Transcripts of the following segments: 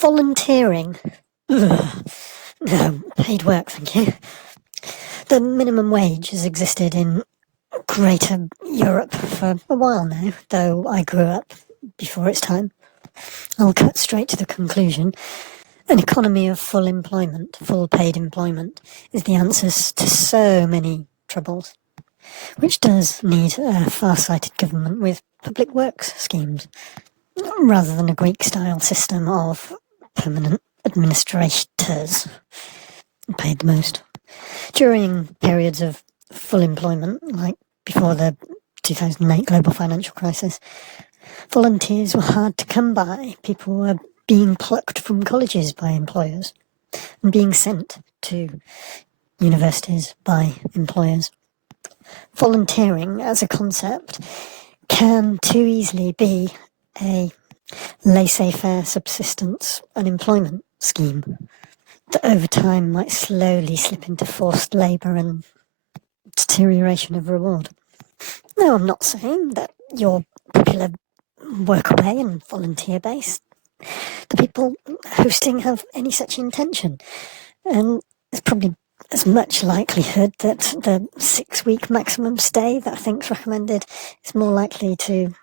Volunteering. Ugh. No, paid work, thank you. The minimum wage has existed in Greater Europe for a while now, though I grew up before its time. I'll cut straight to the conclusion. An economy of full employment, full paid employment, is the answer to so many troubles, which does need a far-sighted government with public works schemes, rather than a Greek-style system of permanent administrators paid the most. During periods of full employment, like before the 2008 global financial crisis, volunteers were hard to come by. People were being plucked from colleges by employers and being sent to universities by employers. Volunteering as a concept can too easily be a laissez-faire subsistence unemployment scheme that over time might slowly slip into forced labour and deterioration of reward. Now, I'm not saying that your popular workaway and volunteer base, the people hosting have any such intention, and there's probably as much likelihood that the 6-week maximum stay that I think is recommended is more likely to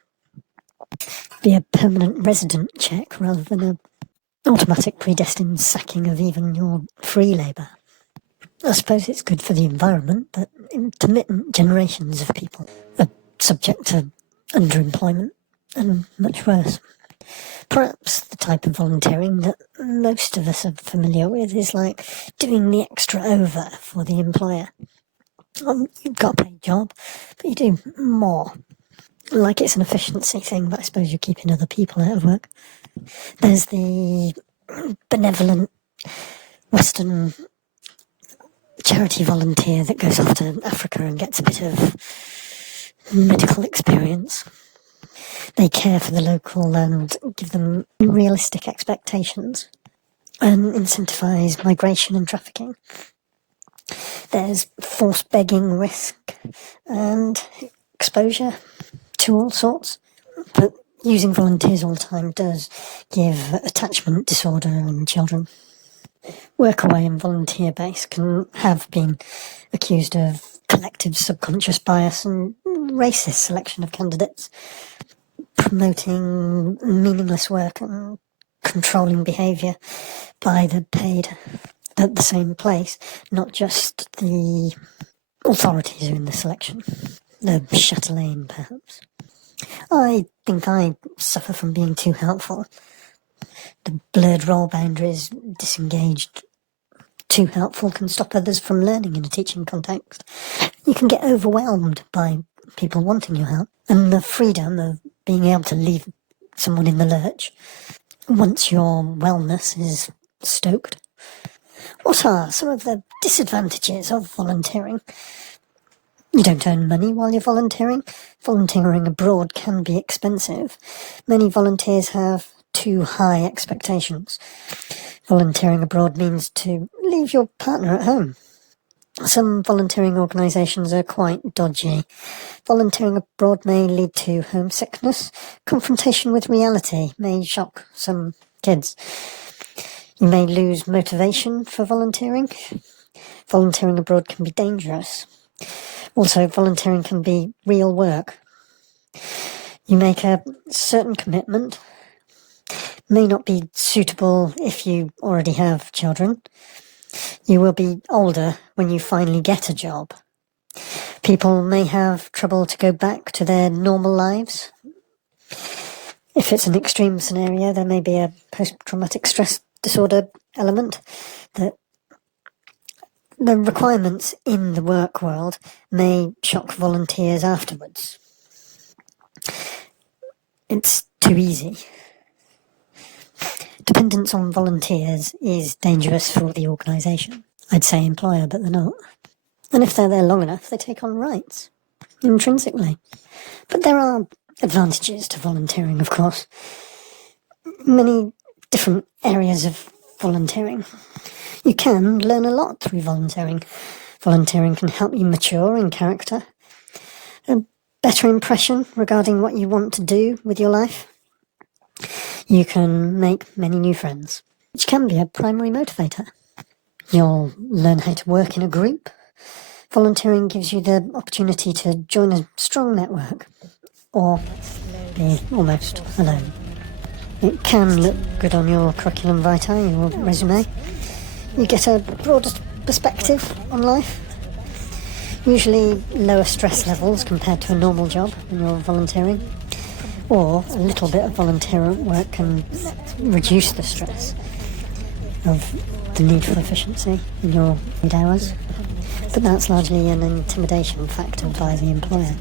be a permanent resident check rather than an automatic predestined sacking of even your free labour. I suppose it's good for the environment, but intermittent generations of people are subject to underemployment and much worse. Perhaps the type of volunteering that most of us are familiar with is like doing the extra over for the employer. You've got a paid job, but you do more. Like it's an efficiency thing, but I suppose you're keeping other people out of work. There's the benevolent Western charity volunteer that goes off to Africa and gets a bit of medical experience. They care for the local and give them realistic expectations and incentivise migration and trafficking. There's forced begging risk and exposure to all sorts. But using volunteers all the time does give attachment disorder in children. Workaway and volunteer base can have been accused of collective subconscious bias and racist selection of candidates, promoting meaningless work and controlling behaviour by the paid at the same place, not just the authorities who are in the selection, the Chateau perhaps. I think I suffer from being too helpful. The blurred role boundaries, disengaged, too helpful can stop others from learning in a teaching context. You can get overwhelmed by people wanting your help, and the freedom of being able to leave someone in the lurch once your wellness is stoked. What are some of the disadvantages of volunteering? You don't earn money while you're volunteering. Volunteering abroad can be expensive. Many volunteers have too high expectations. Volunteering abroad means to leave your partner at home. Some volunteering organisations are quite dodgy. Volunteering abroad may lead to homesickness. Confrontation with reality may shock some kids. You may lose motivation for volunteering. Volunteering abroad can be dangerous. Also, volunteering can be real work. You make a certain commitment, may not be suitable if you already have children. You will be older when you finally get a job. People may have trouble to go back to their normal lives. If it's an extreme scenario, there may be a post-traumatic stress disorder element that the requirements in the work world may shock volunteers afterwards. It's too easy. Dependence on volunteers is dangerous for the organisation. I'd say employer, but they're not. And if they're there long enough, they take on rights, intrinsically. But there are advantages to volunteering, of course. Many different areas of volunteering. You can learn a lot through volunteering. Volunteering can help you mature in character, a better impression regarding what you want to do with your life. You can make many new friends, which can be a primary motivator. You'll learn how to work in a group. Volunteering gives you the opportunity to join a strong network, or be almost alone. It can look good on your curriculum vitae, your resume. You get a broader perspective on life. Usually lower stress levels compared to a normal job when you're volunteering. Or a little bit of volunteer work can reduce the stress of the need for efficiency in your hours. But that's largely an intimidation factor by the employer.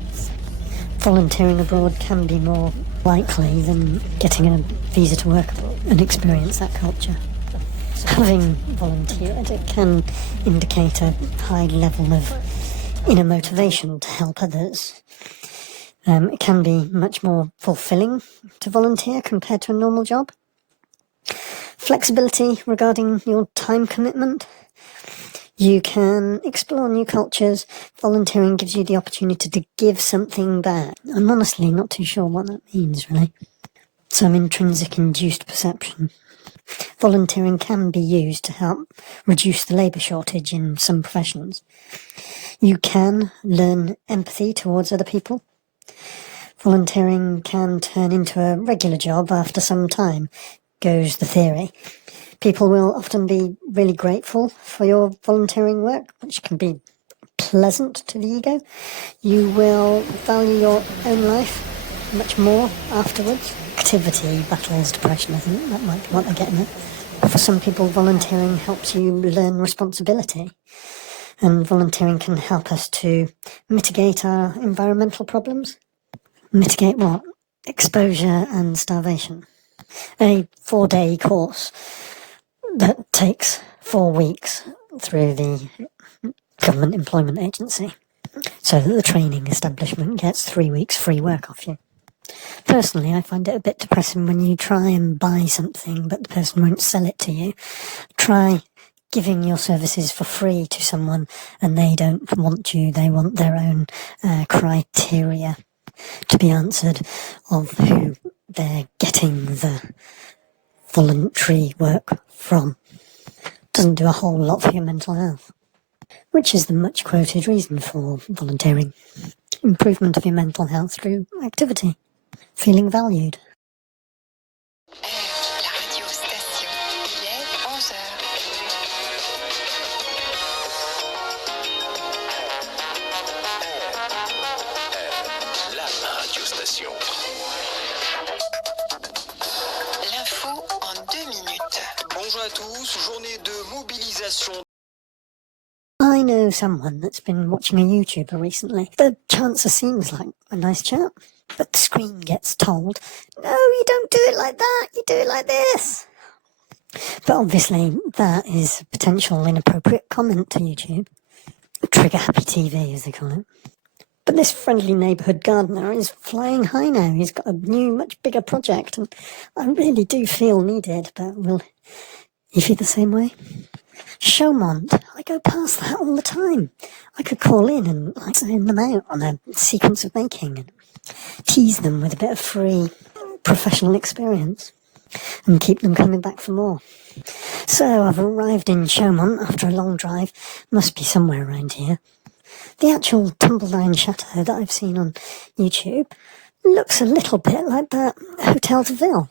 Volunteering abroad can be more likely than getting a visa to work abroad and experience that culture. Having volunteered, it can indicate a high level of inner motivation to help others. It can be much more fulfilling to volunteer compared to a normal job. Flexibility regarding your time commitment. You can explore new cultures. Volunteering gives you the opportunity to give something back. I'm honestly not too sure what that means, really. Some intrinsic induced perception. Volunteering can be used to help reduce the labour shortage in some professions. You can learn empathy towards other people. Volunteering can turn into a regular job after some time, goes the theory. People will often be really grateful for your volunteering work, which can be pleasant to the ego. You will value your own life much more afterwards. Activity battles depression, I think that might be what they're getting at. For some people, volunteering helps you learn responsibility. And volunteering can help us to mitigate our environmental problems. Mitigate what? Exposure and starvation. A 4-day course that takes 4 weeks through the government employment agency, so that the training establishment gets 3 weeks free work off you. Personally, I find it a bit depressing when you try and buy something but the person won't sell it to you. Try giving your services for free to someone and they don't want you, they want their own criteria to be answered of who they're getting the voluntary work from. Doesn't do a whole lot for your mental health, which is the much quoted reason for volunteering. Improvement of your mental health through activity, feeling valued. La radio-station, il est 11 La radio-station. L'info en 2 minutes. Bonjour à tous, journée de mobilisation. I know someone that's been watching a YouTuber recently. The chancer seems like a nice chap, but the screen gets told, no, you don't do it like that, you do it like this. But obviously that is a potential inappropriate comment to YouTube. Trigger happy TV, as they call it. But this friendly neighbourhood gardener is flying high now. He's got a new, much bigger project, and I really do feel needed, but will you feel the same way? Chaumont, I go past that all the time. I could call in and send them out on a sequence of making and tease them with a bit of free professional experience and keep them coming back for more. So I've arrived in Chaumont after a long drive. Must be somewhere around here. The actual tumble-down chateau that I've seen on YouTube looks a little bit like that Hotel de Ville,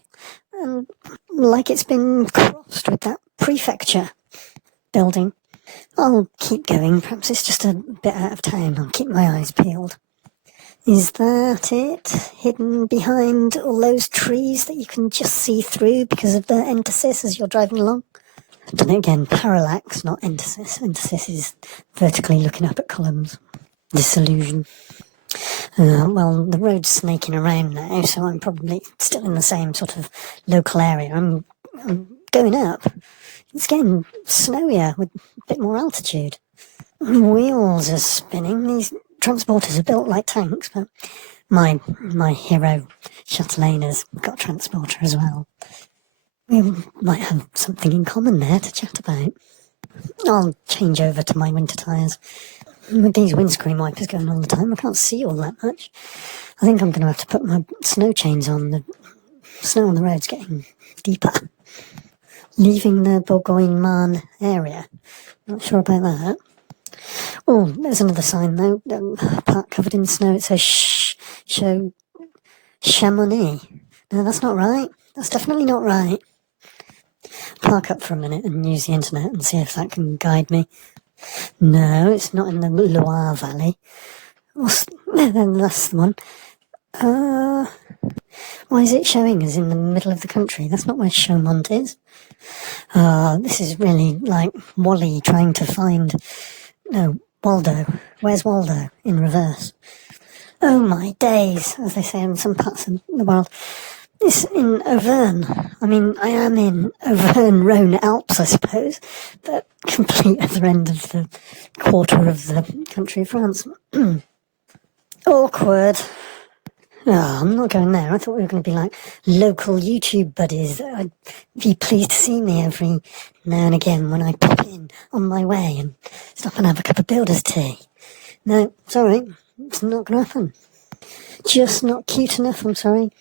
and like it's been crossed with that prefecture building. I'll keep going, perhaps it's just a bit out of town, I'll keep my eyes peeled. Is that it? Hidden behind all those trees that you can just see through because of the entasis as you're driving along? Done it again, parallax, not entasis. Entasis is vertically looking up at columns. Disillusion. Well, the road's snaking around now, so I'm probably still in the same sort of local area. I'm going up. It's getting snowier with a bit more altitude. Wheels are spinning. These transporters are built like tanks, but my hero Chatelaina's got a transporter as well. We might have something in common there to chat about. I'll change over to my winter tyres. With these windscreen wipers going all the time, I can't see all that much. I think I'm going to have to put my snow chains on. The snow on the road's getting deeper. Leaving the Bourgogne-Marne area. Not sure about that. Oh, there's another sign though. Park covered in snow. It says show Chamonix. No, that's not right. That's definitely not right. Park up for a minute and use the internet and see if that can guide me. No, it's not in the Loire Valley. Then that's the one. Why is it showing as in the middle of the country? That's not where Chaumont is. This is really like Wally trying to find... No, Waldo. Where's Waldo? In reverse. Oh my days, as they say in some parts of the world. It's in Auvergne. I mean, I am in Auvergne-Rhône Alps, I suppose, but complete other end of the quarter of the country of France. Awkward. Oh, I'm not going there. I thought we were going to be like local YouTube buddies. I'd be pleased to see me every now and again when I pop in on my way and stop and have a cup of builder's tea. No, sorry, it's not going to happen. Just not cute enough, I'm sorry.